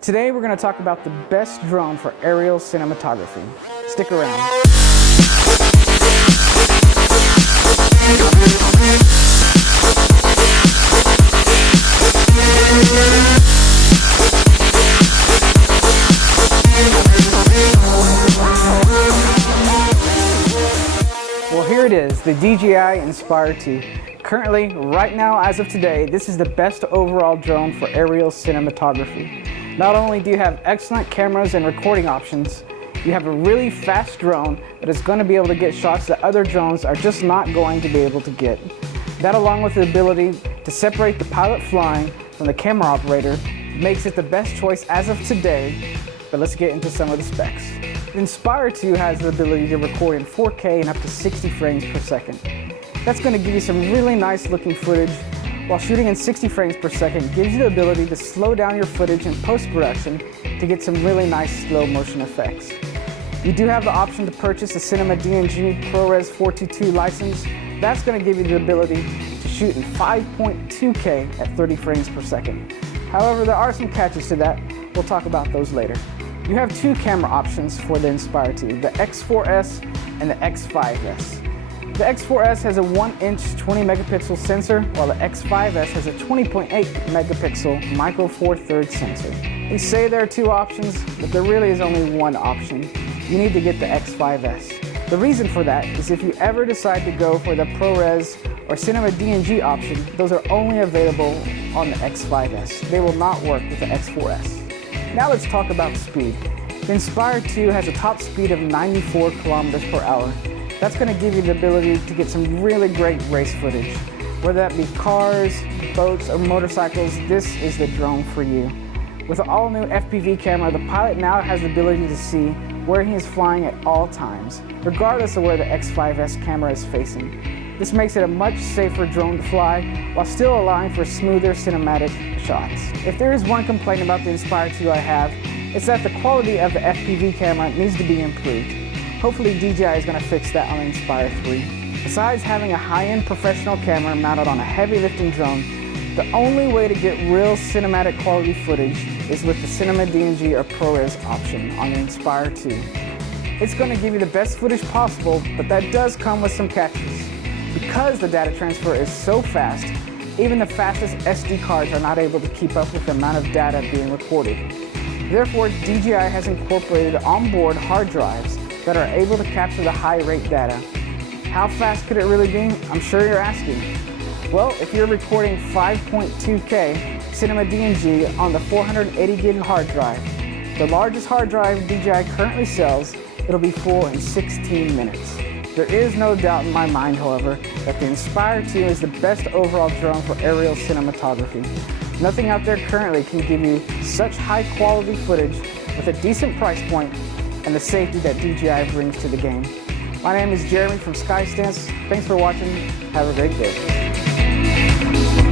Today we're going to talk about the best drone for aerial cinematography. Stick around. Well, here it is, the DJI Inspire 2. Currently, right now, as of today, this is the best overall drone for aerial cinematography. Not only do you have excellent cameras and recording options, you have a really fast drone that is going to be able to get shots that other drones are just not going to be able to get. That, along with the ability to separate the pilot flying from the camera operator, makes it the best choice as of today. But let's get into some of the specs. The Inspire 2 has the ability to record in 4K and up to 60 frames per second. That's going to give you some really nice looking footage, while shooting in 60 frames per second gives you the ability to slow down your footage in post-production to get some really nice slow motion effects. You do have the option to purchase a Cinema DJI ProRes 422 license. That's going to give you the ability to shoot in 5.2K at 30 frames per second. However, there are some catches to that. We'll talk about those later. You have two camera options for the Inspire 2, the X4S and the X5S. The X4S has a 1-inch 20 megapixel sensor, while the X5S has a 20.8 megapixel micro four thirds sensor. We say there are two options, but there really is only one option. You need to get the X5S. The reason for that is if you ever decide to go for the ProRes or Cinema DJI option, those are only available on the X5S. They will not work with the X4S. Now let's talk about speed. The Inspire 2 has a top speed of 94 kilometers per hour. That's going to give you the ability to get some really great race footage. Whether that be cars, boats, or motorcycles, this is the drone for you. With the all-new FPV camera, the pilot now has the ability to see where he is flying at all times, regardless of where the X5S camera is facing. This makes it a much safer drone to fly, while still allowing for smoother cinematic shots. If there is one complaint about the Inspire 2 I have, it's that the quality of the FPV camera needs to be improved. Hopefully DJI is going to fix that on the Inspire 3. Besides having a high-end professional camera mounted on a heavy lifting drone, the only way to get real cinematic quality footage is with the Cinema DJI or ProRes option on the Inspire 2. It's going to give you the best footage possible, but that does come with some catches. Because the data transfer is so fast, even the fastest SD cards are not able to keep up with the amount of data being recorded. Therefore, DJI has incorporated onboard hard drives that are able to capture the high rate data. How fast could it really be? I'm sure you're asking. Well, if you're recording 5.2K Cinema DJI on the 480 gig hard drive, the largest hard drive DJI currently sells, it'll be full in 16 minutes. There is no doubt in my mind, however, that the Inspire 2 is the best overall drone for aerial cinematography. Nothing out there currently can give you such high quality footage with a decent price point and the safety that DJI brings to the game. My name is Jeremy from SkyStance. Thanks for watching. Have a great day.